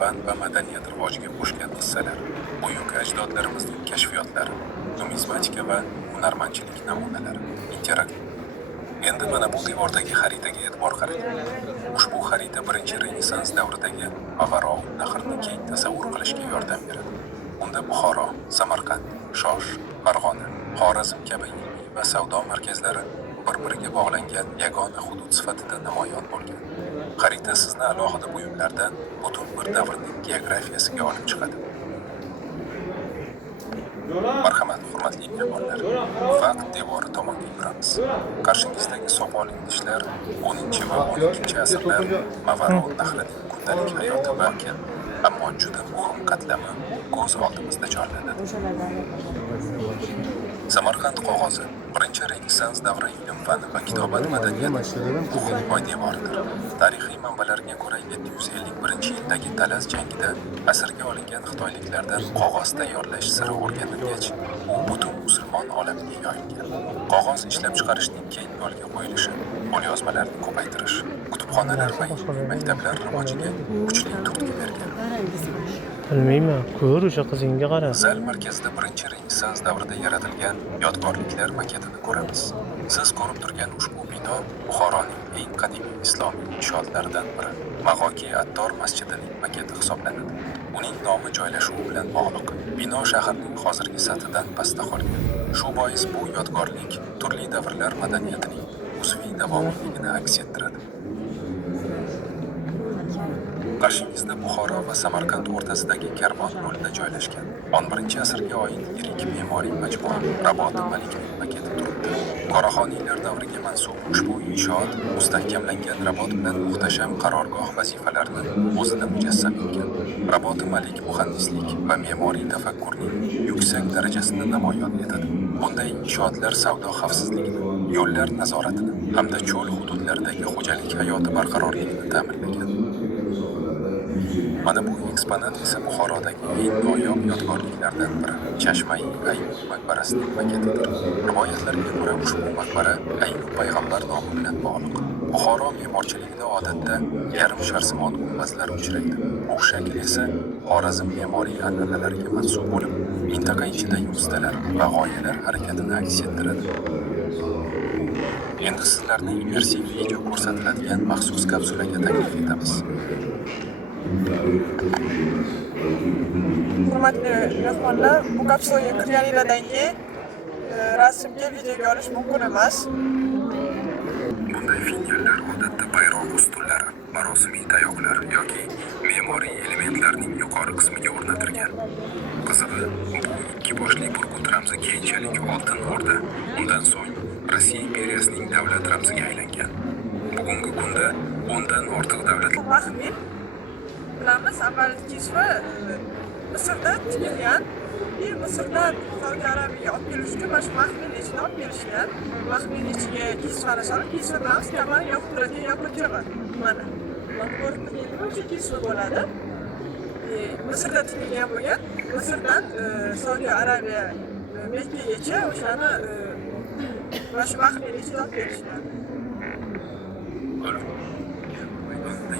fan va madaniyat rivojiga qo'shgan hissalar, buyuk ajdodlarimizning kashfiyotlari, numizmatika va hunarmandchilik namunalari, interaktiv. Endi mana bu devordagi xaritaga e'tibor qarating. Ushbu xarita birinchi Renessans davridagi Mavaroun nahrini keng tasavvur qilishga yordam beradi. Unda Buxoro, Samarqand, Shosh, Farg'ona, Xorazm kabi ilmiy va savdo markazlari bir-biriga bog'langan yagona hudud sifatida namoyon bo'lgan. Xarita sizni alohida buyumlardan butun bir davrning geografiyasiga olib chiqadi. Marhamat, hurmatli mehmonlar. Vaqt devori tomonga yuramiz. Qarshingizdagi sopol idishlar 10 va 12 asrlar Mavaroun nahrining kundalik hayoti va ammo juda muhim qatlami ko'z oldimizda jonlanadi. Samarqand qog'ozi birinchi Renessans davri ilm fani va kitobat madaniyati muhim poydevoridir. Tarixiy manbalarga ko'ra 751-yildagi Talas jangida asirga olingan xitoyliklardan qog'oz tayyorlash siri o'rganilgach, u butun musulmon olamiga yoyilgan. Qog'oz ishlab chiqarishning keng yo'lga qo'yilishi, qo'lyozmalarni ko'paytirish, kutubxonalar va ilmiy maktablar rivojiga kuchli turtki bergan. Bilmayman, ko'r o'sha qizingga qara. Zal markazida birinchi Renessans davrida yaratilgan yodgorliklar maketini ko'ramiz. Siz ko'rib turgan ushbu bino Buxoroning eng qadimiy islomiy inshootlaridan biri. Mag'oki Attor masjidining maketi hisoblanadi. Uning nomi joylashuvi bilan bog'liq. Bino shaharning hozirgi sathidan pastda qolgan. Shu bois bu yodgorlik turli davrlar madaniyatining uzviy davomiyligini aks ettiradi. Qarshingizda Buxoro va Samarqand o'rtasidagi karvon yo'lida joylashgan 11-asrga oid yirik me'moriy majmua Raboti Malikning maketi turibdi. Qoraxoniylar davriga mansub ushbu inshoot mustahkamlangan Rabot bilan muhtasham qarorgoh vazifalarni o'zida mujassam etgan. Raboti Malik muhandislik va me'moriy tafakkurning yuksak darajasini namoyon etadi. Bunday inshootlar savdo xavfsizligini, yo'llar nazoratini hamda cho'l hududlaridagi xo'jalik hayoti barqarorligini ta'minlagan. Mana bu eksponat esa Buxorodagi eng noyob yodgorliklardan biri. Chashmai Ayyub maqbarasining maketidir. Rivoyatlarga ko'ra ushbu maqbara Ayyub payg'ambar nomi bilan bog'liq. Buxoro me'morchiligida odatda yarim sharsimon gumbazlar uchraydi. Bu shakl esa Xorazm me'moriy an'analariga mansub bo'lib, mintaqa ichidagi ustalar va g'oyalar harakatini aks ettiradi. Endi sizlarni immersiv video ko'rsatiladigan maxsus kapsulaga taklif etamiz. Hurmatli mehmonlar, bu kapsulaga kirganingizdan keyin rasmga, videoga olish mumkin emas. Bunday finyallar odatda bayroq ustunlari, marosimiy tayoqlar yoki me'moriy elementlarning yuqori qismiga o'rnatilgan. Qizig'i, bu ikki boshli burgut ramzi keyinchalik Oltin O'rda, undan so'ng Rossiya imperiyasining davlat ramziga aylangan. Bugungi kunda 10 dan ortiq davlatlar Mahmil bilamiz, avvalgi kisva Misrda tikilgan. Misrdan Saudiya Arabiyaga olib kelish uchun mana shu mahmil ichini olib kelishgan. Mahmil ichiga kisvani solib, kisva bilamiz, kamani yopib turadigan yopuvchig'i. Mana. Ko'rib turganingiz o'sha kisva bo'ladi. Misrda tikilgan bo'lgan. Misrdan Saudiya Arabiya Mekkagacha o'shani mana shu mahmil ichida olib kelishgan.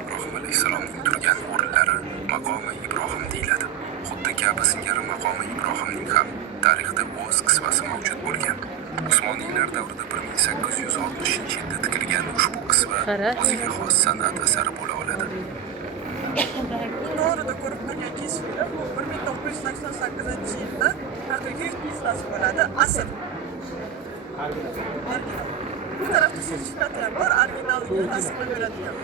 Ibrohim alayhissalomning turgan o'rinlari maqomi Ibrohim deyiladi. Xuddi Ka'ba singari maqomi Ibrohimning ham tarixda o'z qisvasi mavjud bo'lgan. Usmoniylar davrida 1860-yilda tikilgan ushbu qisva o'ziga xos san'at asari bo'la oladi. To'g'rida ko'rib turgan kisva bu 1988-yilda haqiqiy kisvasi bo'ladi, asl. Bu tarafda sertifikati ham bor, originallikni tasdiqlab beradigan.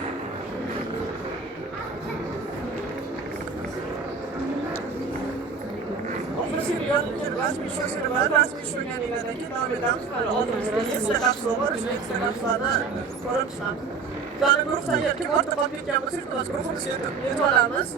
Rasmiy sho'rganinglardan keyin davom etamiz. Oldimizda 10 ta kapsula bor, shu 10 ta kapsulani ko'rib chiqamiz. Bizlarning guruhdan kim ortda qolib ketgan bo'lsa, iltimos guruhimizga yetib olamiz.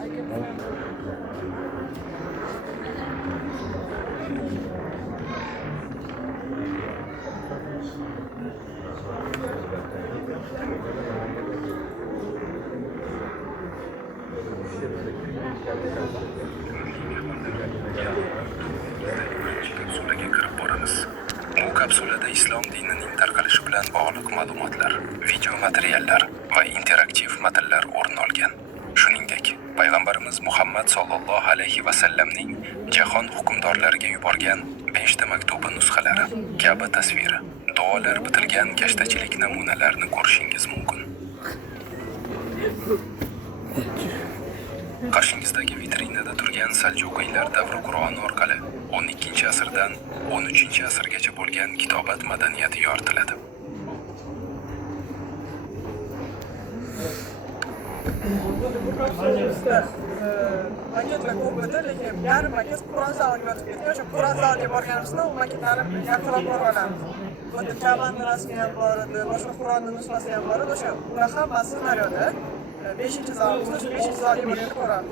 Kapsulaga kirib boramiz. Bu kapsulada islom dinining tarqalishi bilan bog'liq ma'lumotlar, video materiallar va interaktiv matnlar o'rin olgan. Shuningdek, Payg'ambarimiz Muhammad sollallohu alayhi va sallamning jahon hukmdorlariga yuborgan 5 ta maktubi nusxalari, Ka'ba tasviri, duolar bitilgan kashtachilik namunalarini ko'rishingiz mumkin. Qarshingizdagi vitrinada turgan Saljuqiylar davri Qur'oni orqali 12-asrdan 13-asrgacha bo'lgan kitobat madaniyati yoritiladi. Maketlar ko'p edi, lekin yarim maket Qur'on zaliga o'tib ketgan. O'sha Qur'on zaliga borganimizda u maketlarni yaqinlab borib olamiz. Bunda Ka'baning rasmi ham bor edi, boshqa Qur'onning nusxasi ham bor edi. O'sha ular hammasi daryoda 5-zalimizda shu 5-zalga borganda ko'ramiz.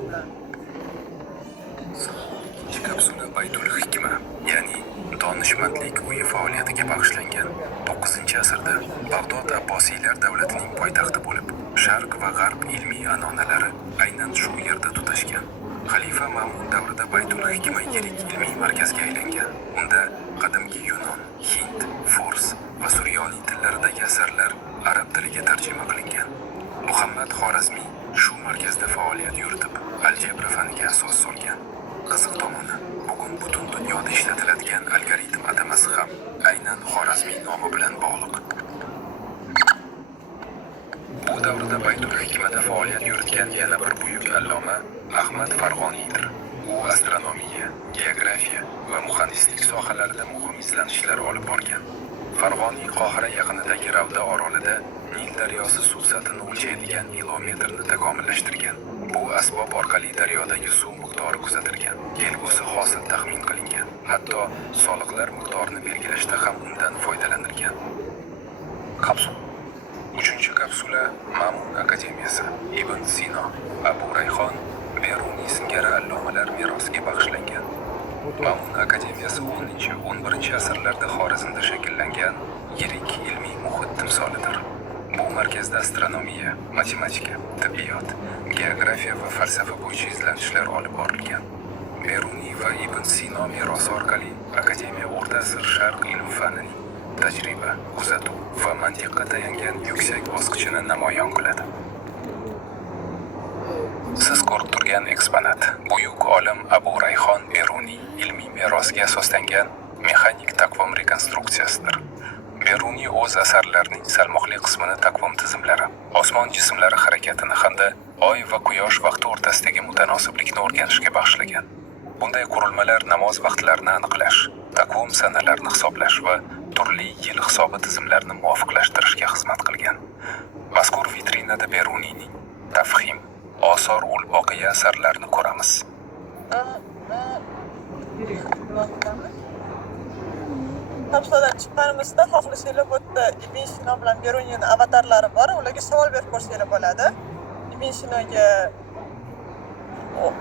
Ikkinchi kapsula Baytul Hikma, ya'ni donishmandlik uyi faoliyatiga bag'ishlangan. 9-asrda Bag'dod Abbosiylar davlatining poytaxti bo'lib, Sharq va G'arb ilmiy an'analari aynan shu yerda tutashgan. Xalifa Ma'mun davrida Baytul Hikma yirik ilmiy markazga aylangan. Unda qadimgi Yunon, Hind, Fors va Suryoniy tillaridagi asarlar arab tiliga tarjima qilingan. Muhammad Xorazmiy shu markazda faoliyat yuritib, aljebra faniga asos solgan. Qiziq tomoni, bugun butun dunyoda ishlatiladigan algoritm atamasi ham aynan Xorazmiy nomi bilan bog'liq. Bu davrda Baytul Hikmada faoliyat yuritgan yana bir buyuk alloma Ahmad Farg'oniydir. U astronomiya, geografiya va muhandislik sohalarida muhim izlanishlar olib borgan. Farg'oniy Qohira yaqinidagi Ravda orolida Nil daryosi suv sathini o'lchaydigan kilometrni takomillashtirgan. Bu asbob orqali daryodagi suv miqdori kuzatilgan, kelgusi hosil taxmin qilingan. Hatto soliqlar miqdorini belgilashda ham undan foydalanilgan. Kapsula 3-kapsula Ma'mun akademiyasi, Ibn Sino, Abu Rayhon, Beruniy singari allomalar merosiga bag'ishlangan. Ma'mun akademiyasi 10-11-asrlarda Xorazmda shakllangan yirik ilmiy muhit timsolidir. Bu markazda astronomiya, matematika, tibbiyot, geografiya va falsafa bo'yicha izlanishlar olib borilgan. Beruniy va Ibn Sino merosi orqali akademiya O'rta Asr Sharq ilm fanining tajriba, kuzatuv va mantiqqa tayangan yuksak bosqichini namoyon qiladi. Siz ko'rib turgan eksponat buyuk olim Abu Rayhon Beruniy ilmiy merosiga asoslangan mexanik taqvim rekonstruksiyasidir. Beruniy o'z asarlarining salmoqli qismini taqvim tizimlari, osmon jismlari harakatini hamda oy va quyosh vaqti o'rtasidagi mutanosiblikni o'rganishga bag'ishlagan. Bunday qurilmalar namoz vaqtlarini aniqlash, taqvim sanalarini hisoblash va turli yil hisobi tizimlarini muvofiqlashtirishga xizmat qilgan. Mazkur vitrinada Beruniyning Tafhim, Osor ul Boqiya asarlarini ko'ramiz. Kapsuladan chiqqanimizda xohlashinglar bu yerda Ibn Sino bilan Beruniyning avatarlari bor. Ularga savol berib ko'rsanglar bo'ladi. Ibn Sinoga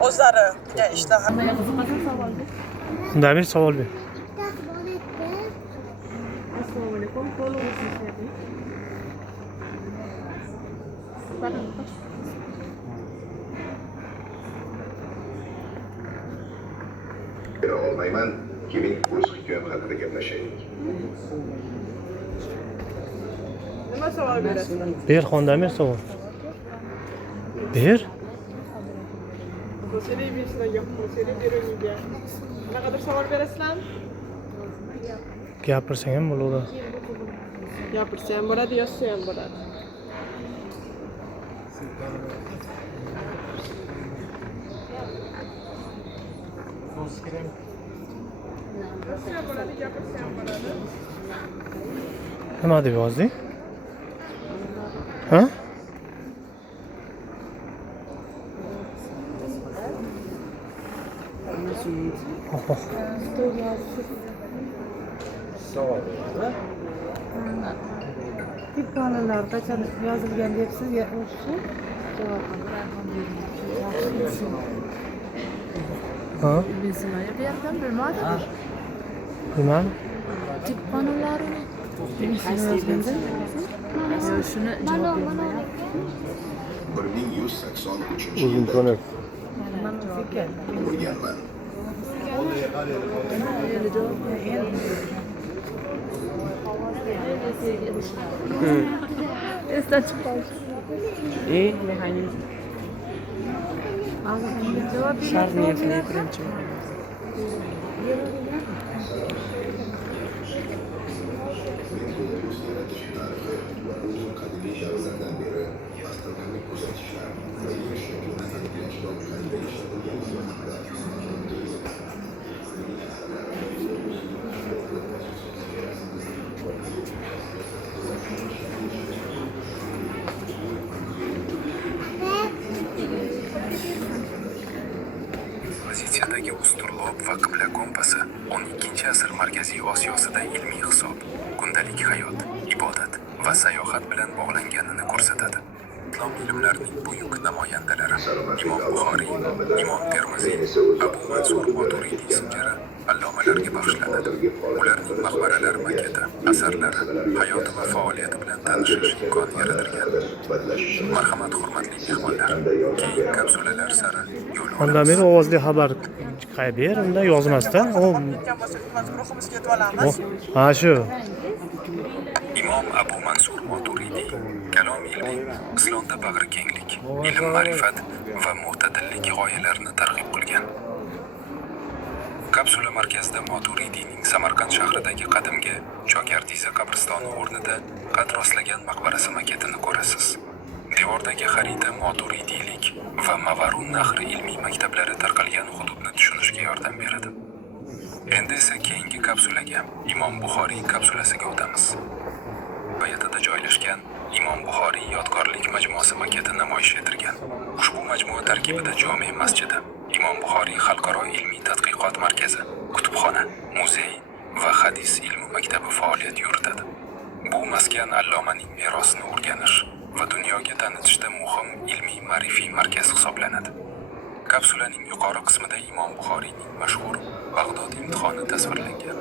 o'zlari qilgan ishlar haqida qiziqasan savolga. Unda bir savol ber. Assalomu alaykum. To'liq olmayman. Keling, o'z hikoyam haqida gaplashaylik. Nima savol berasiz? Ber Xondamir savol. Ber. Seni Ibn Sinoga, seni Beruniyga qanaqadir savol berasizlarmi? Gapirsang ham bo'ladi. Gapirsa ham bo'ladi, yozsa ham bo'ladi. Nima deb yozding? Ha? Bolalar qachon yozilgan deb sizga o'sha javob Ha? Bizimga berdim, bilmadim. Nima? Tip qonunlarini. Shuni javob bermayapti. 1183 Uzun ko'ylak. bo'lganman. Esdan chiqib qoldi. javob Sharniya beradi. birinchi. Pozitsiyadagi usturlob va qibla kompasi 12-asr Markaziy Osiyosida ilmiy hisob, kundalik hayot, ibodat va sayohat bilan bog'langanini ko'rsatadi. Islom ilmlarining buyuk namoyandalari Imom Buxoriy, Imom Termiziy, Abu Mansur Moturidi singari allomalarga bag'ishlanadi. Ularning maqbaralari maketi, asarlari, hayoti va faoliyati bilan tanishish imkoni yaratilgan. Marhamat, hurmatli mehmonlar, keyin kapsulalar sari yo'l Unda men olamiz. ovozli xabar ber, unda yozmasdan. Ketgan bo'lsa, mazkur guruhimizga yetib olamiz. Ha shu. Imom Abu Mansur Moturidi kalom ilmiy, islomda bag'ri kenglik, ilm ma'rifat va mo'tadillik g'oyalarini targ'ib qilgan. Kapsula markazida Moturidiyning Samarqand shahridagi qadimgi Chokardiza qabristoni o'rnida qad rostlagan maqbarasi maketini ko'rasiz. Devordagi xarita Moturidiylik va Mavarun Nahri ilmiy maktablari tarqalgan hududni tushunishga yordam beradi. Endi esa keyingi kapsulaga, Imom Buxoriy kapsulasiga o'tamiz. Bayatida joylashgan Imom Buxoriy yodgorlik majmuasi maketi namoyish etilgan. Ushbu majmua tarkibida jome masjidi, Imom Buxoriy xalqaro ilmiy tadqiqot markazi, kutubxona, muzey va hadis ilmi maktabi faoliyat yuritadi. Bu maskan allomaning merosini o'rganish va dunyoga tanitishda muhim ilmiy ma'rifiy markaz hisoblanadi. Kapsulaning yuqori qismida Imom Buxoriyning mashhur Bag'dod imtihoni tasvirlangan.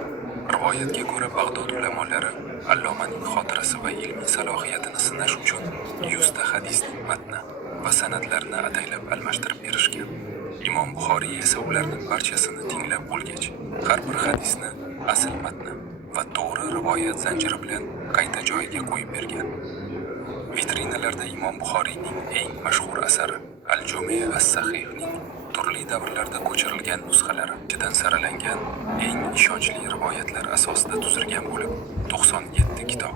Rivoyatga ko'ra, Bag'dod ulamolari allomaning xotirasi va ilmiy salohiyatini sinash uchun 100 ta hadisning matni va sanadlarini ataylab almashtirib berishgan. Imom Buxoriy esa ularning barchasini tinglab bo'lgach, har bir hadisni asl matni va to'g'ri rivoyat zanjiri bilan qayta joyiga qo'yib bergan. Vitrinalarda Imom Buxoriyning eng mashhur asari Al-Jumi' as-Sahihning turli davrlarda ko'chirilgan nusxalari ichidan saralangan eng ishonchli rivoyatlar asosida tuzilgan bo'lib, 97 kitob,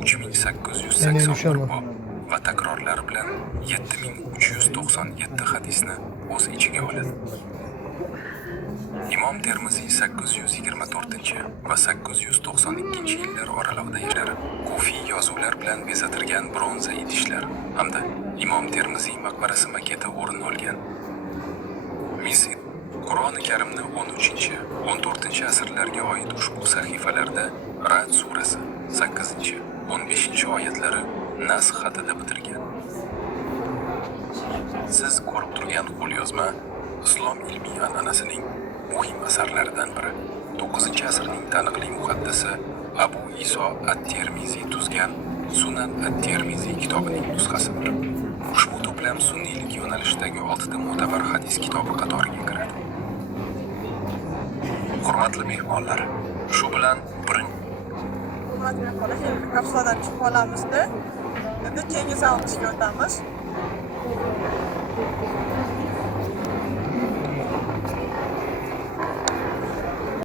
3881 bob va takrorlari bilan 7397 hadisni o'z ichiga oladi. Imom Termiziy 824 va 892 yillar oralig'ida yashar, kufiy yozuvlar bilan bezatilgan bronza idishlar hamda Imom Termiziy maqbarasi maketi o'rin olgan. Misr Qur'oni Karimni 13-14 asrlarga oid ushbu sahifalarda Ra'd surasi 8-15 oyatlari nasx xatida bitilgan. Siz ko'rib turgan qo'lyozma islom ilmiy an'anasining muhim asarlaridan biri. 9-asrning taniqli muhaddisi Abu Iso at-Termiziy tuzgan Sunan at-Termiziy kitobining nusxasidir. Ushbu to'plam sunniylik yo'nalishdagi 6 ta mo'tabar hadis kitobi qatoriga kiradi. Hurmatli mehmonlar, shu bilan Hurmatli mehmonlar, endi kapsuladan chiqib olamizda. Endi keyingi savolga o'tamiz.